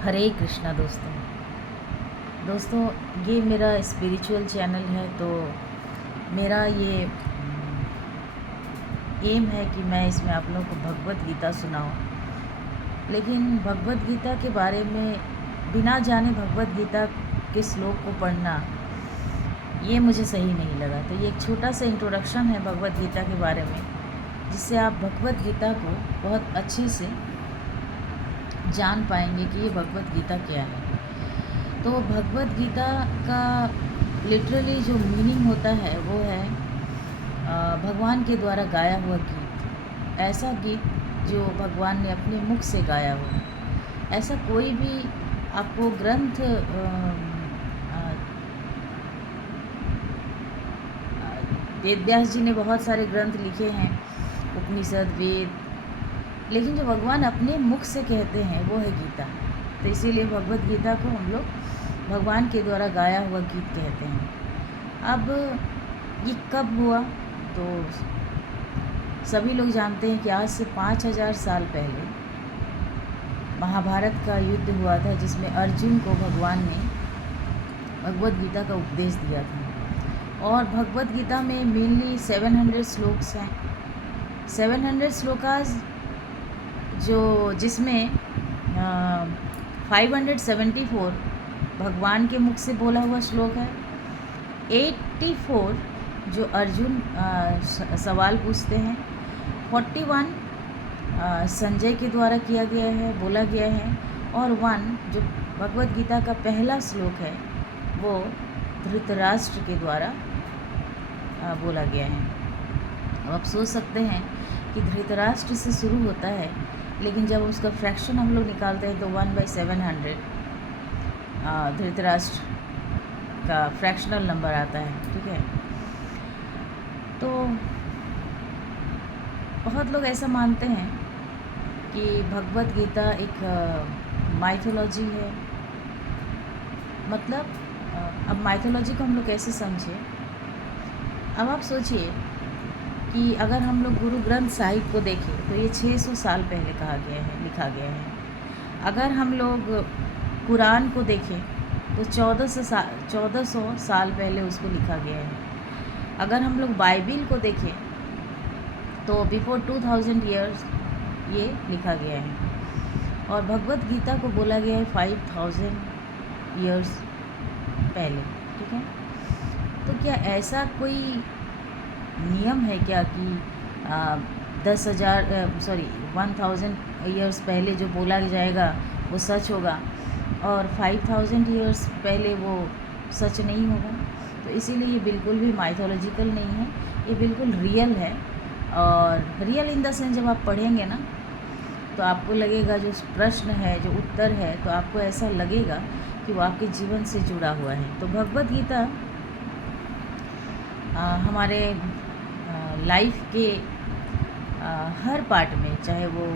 हरे कृष्णा दोस्तों। दोस्तों, ये मेरा स्पिरिचुअल चैनल है, तो मेरा ये एम है कि मैं इसमें आप लोगों को भगवत गीता सुनाऊं। लेकिन भगवत गीता के बारे में बिना जाने भगवत गीता के श्लोक को पढ़ना ये मुझे सही नहीं लगा। तो ये एक छोटा सा इंट्रोडक्शन है भगवत गीता के बारे में, जिससे आप भगवत गीता को बहुत अच्छे से जान पाएंगे कि ये भगवत गीता क्या है। तो भगवत गीता का लिटरली जो मीनिंग होता है वो है भगवान के द्वारा गाया हुआ गीत। ऐसा गीत जो भगवान ने अपने मुख से गाया हो। ऐसा कोई भी आपको ग्रंथ वेद व्यास जी ने बहुत सारे ग्रंथ लिखे हैं, उपनिषद, वेद, लेकिन जो भगवान अपने मुख से कहते हैं वो है गीता। तो इसीलिए भगवत गीता को हम लोग भगवान के द्वारा गाया हुआ गीत कहते हैं। अब ये कब हुआ, तो सभी लोग जानते हैं कि आज से 5000 साल पहले महाभारत का युद्ध हुआ था, जिसमें अर्जुन को भगवान ने भगवत गीता का उपदेश दिया था। और भगवत गीता में मेनली 700 श्लोक्स हैं। 700 श्लोकास जो जिसमें 574 भगवान के मुख से बोला हुआ श्लोक है। 84 जो अर्जुन सवाल पूछते हैं। 41 संजय के द्वारा किया गया है, बोला गया है। और 1 जो भगवत गीता का पहला श्लोक है वो धृतराष्ट्र के द्वारा बोला गया है। अब आप सोच सकते हैं कि धृतराष्ट्र से शुरू होता है, लेकिन जब उसका फ्रैक्शन हम लोग निकालते हैं तो 1/700 धृतराष्ट्र का फ्रैक्शनल नंबर आता है। ठीक है, तो बहुत लोग ऐसा मानते हैं कि भगवत गीता एक माइथोलॉजी है। मतलब अब माइथोलॉजी को हम लोग कैसे समझे। अब आप सोचिए कि अगर हम लोग गुरु ग्रंथ साहिब को देखें तो ये 600 साल पहले कहा गया है, लिखा गया है। अगर हम लोग कुरान को देखें तो 1400 साल पहले उसको लिखा गया है। अगर हम लोग बाइबिल को देखें तो बिफोर 2000 ईयर्स ये लिखा गया है। और भगवत गीता को बोला गया है 5000 ईयर्स पहले। ठीक है, तो क्या ऐसा कोई नियम है क्या कि 1000 ईयर्स पहले जो बोला जाएगा वो सच होगा और 5000 ईयर्स पहले वो सच नहीं होगा? तो इसीलिए ये बिल्कुल भी माइथोलॉजिकल नहीं है, ये बिल्कुल रियल है। और रियल इन द सेंस जब आप पढ़ेंगे ना तो आपको लगेगा, जो प्रश्न है, जो उत्तर है, तो आपको ऐसा लगेगा कि वो आपके जीवन से जुड़ा हुआ है। तो भगवत गीता हमारे लाइफ के हर पार्ट में, चाहे वो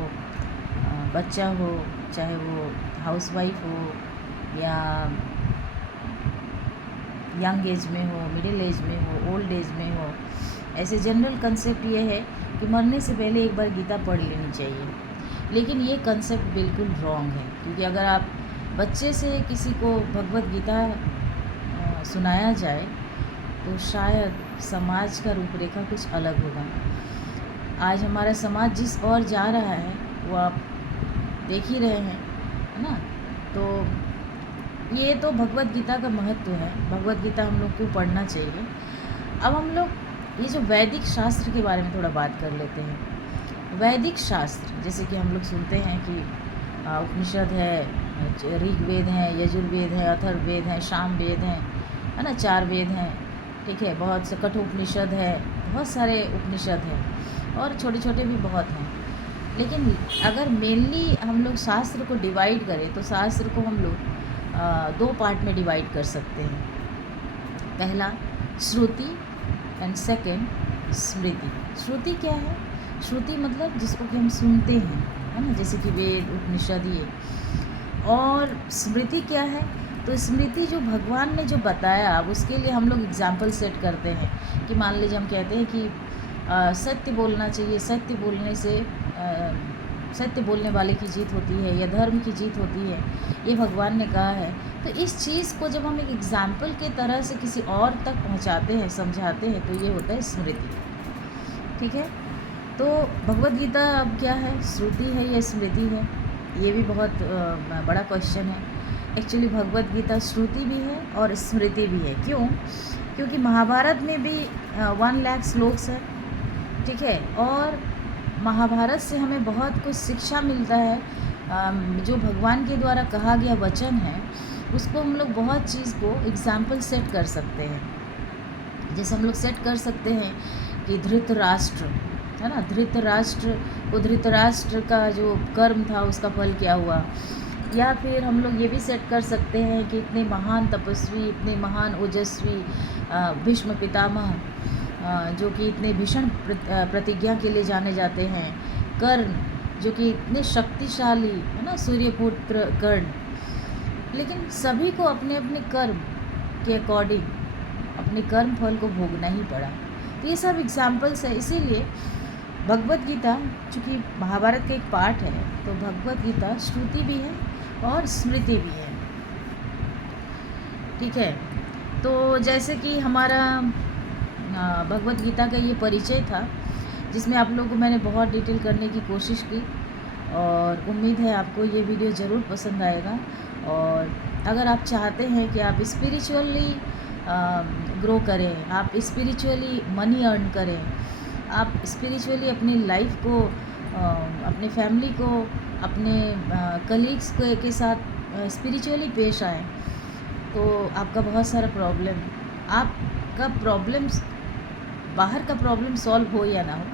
बच्चा हो, चाहे वो हाउसवाइफ हो, या यंग एज में हो, मिडिल एज में हो, ओल्ड एज में हो, ऐसे जनरल कंसेप्ट ये है कि मरने से पहले एक बार गीता पढ़ लेनी चाहिए। लेकिन ये कंसेप्ट बिल्कुल रॉन्ग है, क्योंकि अगर आप बच्चे से किसी को भगवत गीता सुनाया जाए तो शायद समाज का रूपरेखा कुछ अलग होगा। आज हमारा समाज जिस ओर जा रहा है वो आप देख ही रहे हैं, है ना। तो ये तो भगवत गीता का महत्व है। भगवत गीता हम लोग को पढ़ना चाहिए। अब हम लोग ये जो वैदिक शास्त्र के बारे में थोड़ा बात कर लेते हैं। वैदिक शास्त्र जैसे कि हम लोग सुनते हैं कि उपनिषद है, ऋग्वेद है, यजुर्वेद है, अथर्ववेद है, सामवेद है ना, 4 वेद हैं। ठीक है, बहुत से कठोपनिषद है, बहुत सारे उपनिषद हैं और छोटे छोटे भी बहुत हैं। लेकिन अगर मेनली हम लोग शास्त्र को डिवाइड करें तो शास्त्र को हम लोग 2 पार्ट में डिवाइड कर सकते हैं। पहला श्रुति एंड सेकंड स्मृति। श्रुति क्या है? श्रुति मतलब जिसको कि हम सुनते हैं, है ना, जैसे कि वेद, उपनिषद ये। और स्मृति क्या है? तो स्मृति जो भगवान ने जो बताया, अब उसके लिए हम लोग एग्जाम्पल सेट करते हैं कि मान लीजिए हम कहते हैं कि सत्य बोलना चाहिए, सत्य बोलने से सत्य बोलने वाले की जीत होती है या धर्म की जीत होती है, ये भगवान ने कहा है। तो इस चीज़ को जब हम एक एग्ज़ाम्पल के तरह से किसी और तक पहुंचाते हैं, समझाते हैं, तो ये होता है स्मृति। ठीक है, तो भगवद गीता अब क्या है, श्रुति है या स्मृति है, ये भी बहुत बड़ा क्वेश्चन है। एक्चुअली भगवद गीता श्रुति भी है और स्मृति भी है। क्यों? क्योंकि महाभारत में भी 1 लाख श्लोक्स है। ठीक है, और महाभारत से हमें बहुत कुछ शिक्षा मिलता है। जो भगवान के द्वारा कहा गया वचन है, उसको हम लोग बहुत चीज़ को एग्जाम्पल सेट कर सकते हैं। जैसे हम लोग सेट कर सकते हैं कि धृतराष्ट्र है ना, धृतराष्ट्र का जो कर्म था उसका फल क्या हुआ। या फिर हम लोग ये भी सेट कर सकते हैं कि इतने महान तपस्वी, इतने महान ओजस्वी भीष्म पितामह, जो कि इतने भीषण प्रतिज्ञा के लिए जाने जाते हैं, कर्ण जो कि इतने शक्तिशाली है ना, सूर्यपुत्र कर्ण, लेकिन सभी को अपने अपने कर्म के अकॉर्डिंग अपने कर्म फल को भोगना ही पड़ा। तो ये सब एग्जाम्पल्स है। इसीलिए भगवद गीता चूँकि महाभारत का एक पार्ट है, तो भगवद गीता श्रुति भी है और स्मृति भी है। ठीक है, तो जैसे कि हमारा भगवद गीता का ये परिचय था, जिसमें आप लोगों को मैंने बहुत डिटेल करने की कोशिश की, और उम्मीद है आपको ये वीडियो ज़रूर पसंद आएगा। और अगर आप चाहते हैं कि आप स्पिरिचुअली ग्रो करें, आप स्पिरिचुअली मनी अर्न करें, आप स्पिरिचुअली अपनी लाइफ को, अपने फैमिली को, अपने कलीग्स के साथ स्पिरिचुअली पेश आएँ, तो आपका बहुत सारा प्रॉब्लम, आपका प्रॉब्लम्स, बाहर का प्रॉब्लम सॉल्व हो या ना हो,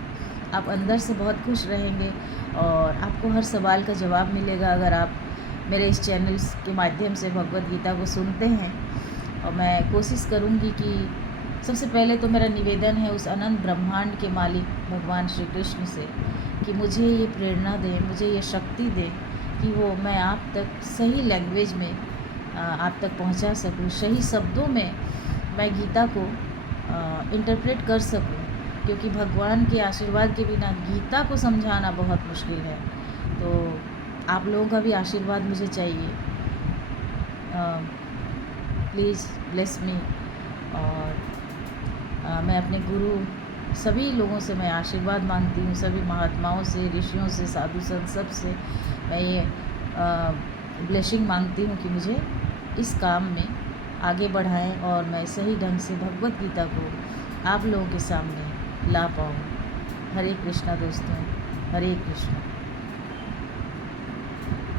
आप अंदर से बहुत खुश रहेंगे और आपको हर सवाल का जवाब मिलेगा अगर आप मेरे इस चैनल के माध्यम से भगवद गीता को सुनते हैं। और मैं कोशिश करूँगी कि सबसे पहले तो मेरा निवेदन है उस अनंत ब्रह्मांड के मालिक भगवान श्री कृष्ण से कि मुझे ये प्रेरणा दें, मुझे ये शक्ति दें कि वो मैं आप तक सही लैंग्वेज में आप तक पहुंचा सकूं, सही शब्दों में मैं गीता को इंटरप्रेट कर सकूं, क्योंकि भगवान के आशीर्वाद के बिना गीता को समझाना बहुत मुश्किल है। तो आप लोगों का भी आशीर्वाद मुझे चाहिए। Please bless me. और मैं अपने गुरु सभी लोगों से मैं आशीर्वाद मांगती हूँ, सभी महात्माओं से, ऋषियों से, साधु संत सब से मैं ये ब्लेसिंग मांगती हूँ कि मुझे इस काम में आगे बढ़ाएं और मैं सही ढंग से भगवद गीता को आप लोगों के सामने ला पाऊँ। हरे कृष्णा दोस्तों, हरे कृष्णा।